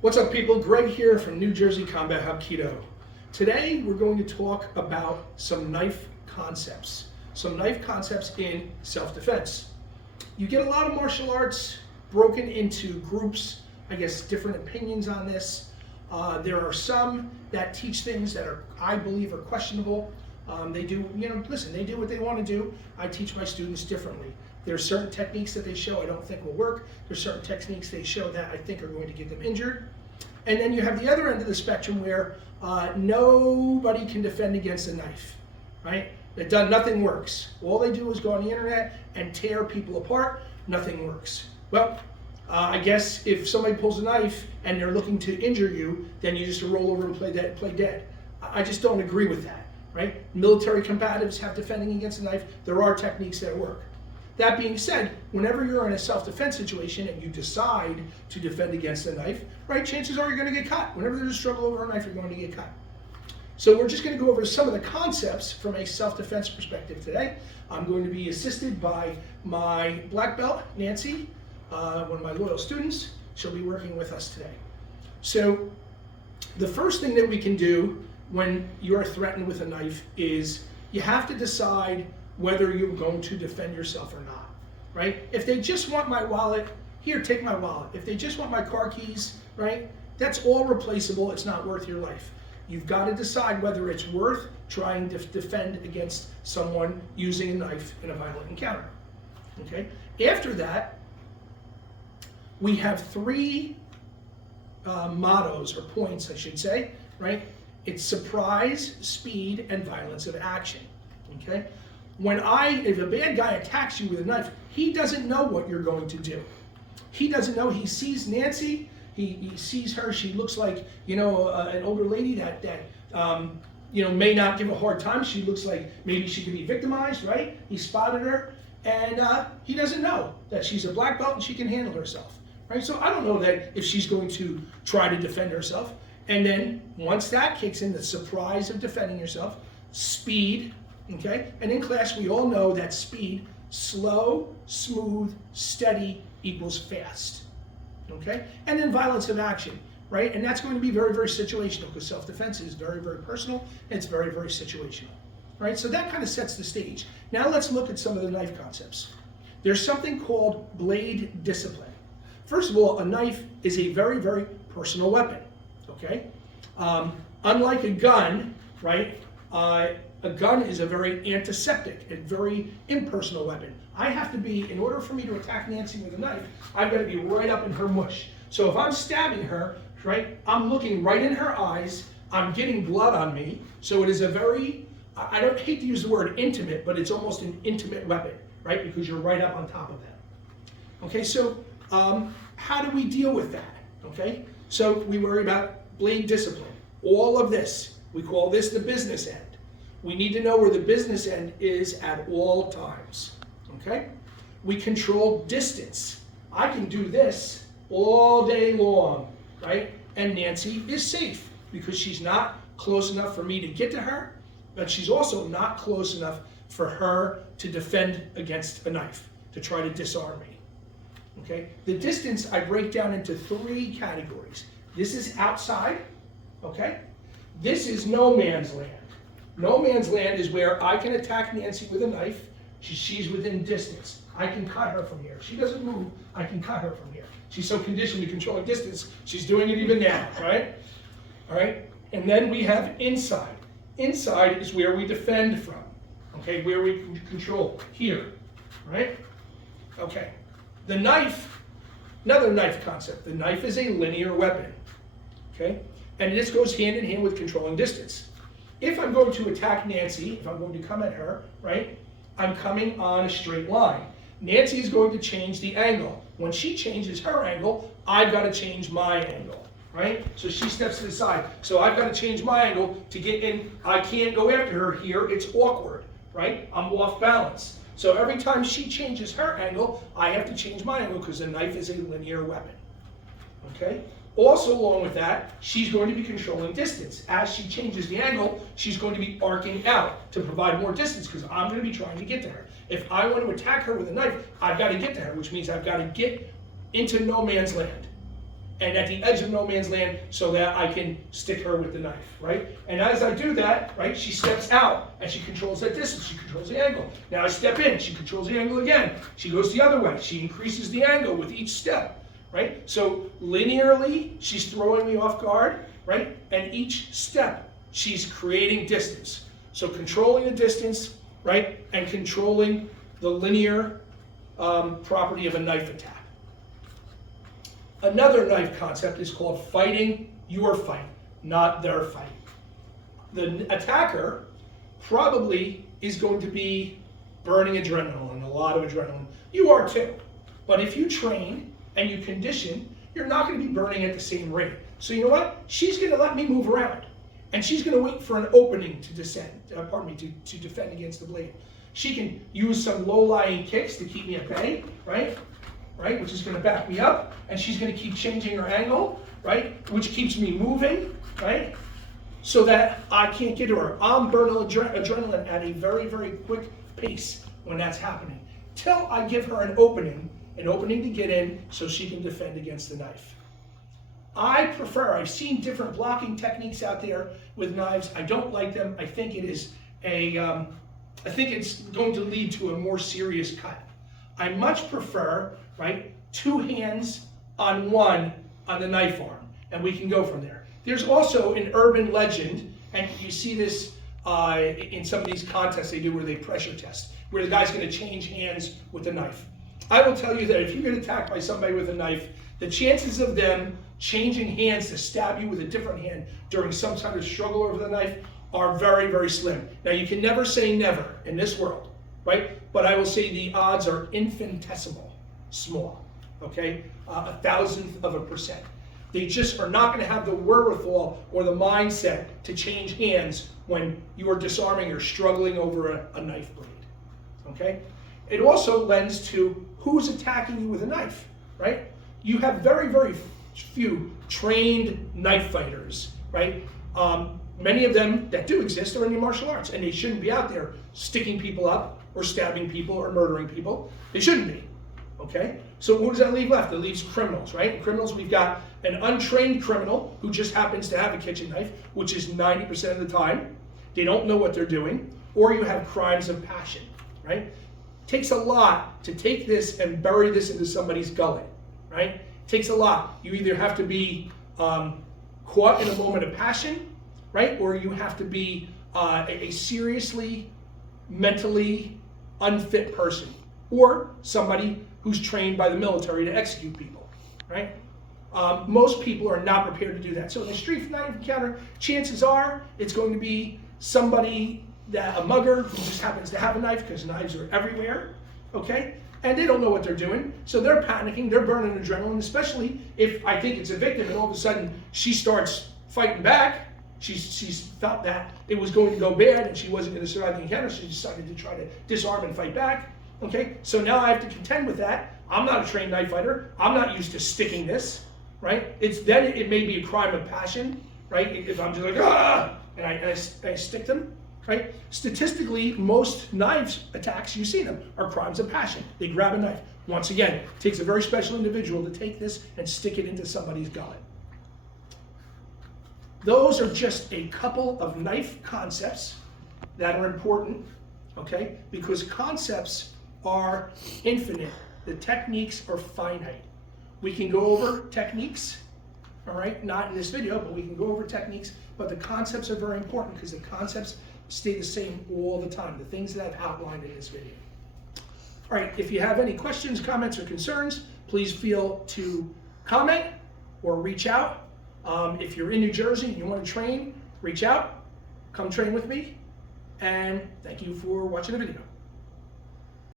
What's up, people? Greg here from New Jersey Combat Hapkido. Today we're going to talk about some knife concepts. Some knife concepts in self-defense. You get a lot of martial arts broken into groups, I guess different opinions on this. There are some that teach things that I believe are questionable. They do, listen, they do what they want to do. I teach my students differently. There are certain techniques that they show I don't think will work. There's certain techniques they show that I think are going to get them injured. And then you have the other end of the spectrum where nobody can defend against a knife, right? Nothing works. All they do is go on the internet and tear people apart. Nothing works. Well, I guess if somebody pulls a knife and they're looking to injure you, then you just roll over and play dead. I just don't agree with that, right? Military combatives have defending against a knife. There are techniques that work. That being said, whenever you're in a self-defense situation and you decide to defend against a knife, right, chances are you're going to get caught. Whenever there's a struggle over a knife, you're going to get caught. So we're just going to go over some of the concepts from a self-defense perspective today. I'm going to be assisted by my black belt, Nancy, one of my loyal students. She'll be working with us today. So the first thing that we can do when you're threatened with a knife is you have to decide whether you're going to defend yourself or not, right? If they just want my wallet, here, take my wallet. If they just want my car keys, right, that's all replaceable. It's not worth your life. You've got to decide whether it's worth trying to defend against someone using a knife in a violent encounter, okay? After that, we have three mottos, or points, I should say, right? It's surprise, speed, and violence of action, okay? If a bad guy attacks you with a knife, he doesn't know what you're going to do. He doesn't know. He sees Nancy. He sees her. She looks like, an older lady that may not give a hard time. She looks like maybe she could be victimized, right? He spotted her, and he doesn't know that she's a black belt and she can handle herself, right? So I don't know that if she's going to try to defend herself. And then once that kicks in, the surprise of defending yourself, speed. Okay, and in class we all know that speed, slow, smooth, steady equals fast. Okay, and then violence of action, right? And that's going to be very, very situational because self-defense is very, very personal. And it's very, very situational, right? So that kind of sets the stage. Now let's look at some of the knife concepts. There's something called blade discipline. First of all, a knife is a very, very personal weapon. Okay, unlike a gun, right? A gun is a very antiseptic and very impersonal weapon. I have to be, in order for me to attack Nancy with a knife, I've got to be right up in her mush. So if I'm stabbing her, right, I'm looking right in her eyes, I'm getting blood on me, so it is a very, I don't hate to use the word intimate, but it's almost an intimate weapon, right, because you're right up on top of them. Okay, so how do we deal with that, okay? So we worry about blade discipline. All of this, we call this the business end. We need to know where the business end is at all times, okay? We control distance. I can do this all day long, right? And Nancy is safe because she's not close enough for me to get to her, but she's also not close enough for her to defend against a knife, to try to disarm me, okay? The distance I break down into three categories. This is outside, okay? This is no man's land. No man's land is where I can attack Nancy with a knife. She's within distance. I can cut her from here. If she doesn't move, I can cut her from here. She's so conditioned to controlling distance, she's doing it even now, right? All right? And then we have inside. Inside is where we defend from, okay? Where we control, here, right? Okay. The knife, another knife concept. The knife is a linear weapon, okay? And this goes hand in hand with controlling distance. If I'm going to attack Nancy, if I'm going to come at her, right, I'm coming on a straight line. Nancy is going to change the angle. When she changes her angle, I've got to change my angle, right? So she steps to the side. So I've got to change my angle to get in. I can't go after her here. It's awkward, right? I'm off balance. So every time she changes her angle, I have to change my angle because the knife is a linear weapon, okay? Also, along with that, she's going to be controlling distance. As she changes the angle, she's going to be arcing out to provide more distance because I'm going to be trying to get to her. If I want to attack her with a knife, I've got to get to her, which means I've got to get into no man's land. and at the edge of no man's land so that I can stick her with the knife, right? And as I do that, right, she steps out and she controls that distance, she controls the angle. Now I step in, she controls the angle again. She goes the other way, she increases the angle with each step, right? So linearly, she's throwing me off guard, right? And each step, she's creating distance. So controlling the distance, right, and controlling the linear property of a knife attack. Another knife concept is called fighting your fight, not their fight. The attacker probably is going to be burning adrenaline, a lot of adrenaline. You are too. But if you train and you condition, you're not going to be burning at the same rate. So you know what? She's going to let me move around. And she's going to wait for an opening to to defend against the blade. She can use some low-lying kicks to keep me at bay, right, which is going to back me up, and she's going to keep changing her angle, right, which keeps me moving, right, so that I can't get to her. I'm burning adrenaline at a very, very quick pace when that's happening, till I give her an opening to get in so she can defend against the knife. I've seen different blocking techniques out there with knives. I don't like them. I think it's going to lead to a more serious cut. I much prefer, right, 2 hands on one on the knife arm, and we can go from there. There's also an urban legend, and you see this in some of these contests they do where they pressure test, where the guy's going to change hands with the knife. I will tell you that if you get attacked by somebody with a knife, the chances of them changing hands to stab you with a different hand during some kind of struggle over the knife are very, very slim. Now, you can never say never in this world, right? But I will say the odds are infinitesimal, small, okay? 1,000%. They just are not going to have the wherewithal or the mindset to change hands when you are disarming or struggling over a knife blade, okay? It also lends to who's attacking you with a knife, right? You have very, very few trained knife fighters, right? Many of them that do exist are in the martial arts, and they shouldn't be out there sticking people up or stabbing people or murdering people. They shouldn't be, okay? So what does that leave left? It leaves criminals, right? In criminals, we've got an untrained criminal who just happens to have a kitchen knife, which is 90% of the time. They don't know what they're doing. Or you have crimes of passion, right? It takes a lot to take this and bury this into somebody's gullet, right? It takes a lot. You either have to be caught in a moment of passion, right? Or you have to be a seriously mentally unfit person, or somebody who's trained by the military to execute people, right? Most people are not prepared to do that. So in a street knife encounter, chances are it's going to be somebody, a mugger who just happens to have a knife, because knives are everywhere, okay? And they don't know what they're doing, so they're panicking, they're burning adrenaline, especially if I think it's a victim and all of a sudden she starts fighting back. She's felt that it was going to go bad and she wasn't going to survive the encounter, so she decided to try to disarm and fight back. Okay, so now I have to contend with that. I'm not a trained knife fighter. I'm not used to sticking this, right? Then it may be a crime of passion, right? If I'm just like, and I stick them, right? Statistically, most knives attacks, you see them, are crimes of passion. They grab a knife. Once again, it takes a very special individual to take this and stick it into somebody's gullet. Those are just a couple of knife concepts that are important, okay? Because concepts are infinite. The techniques are finite. We can go over techniques, all right? Not in this video, but we can go over techniques, but the concepts are very important because the concepts stay the same all the time, the things that I've outlined in this video. All right, if you have any questions, comments, or concerns, please feel to comment or reach out. If you're in New Jersey and you want to train, reach out, come train with me, and thank you for watching the video.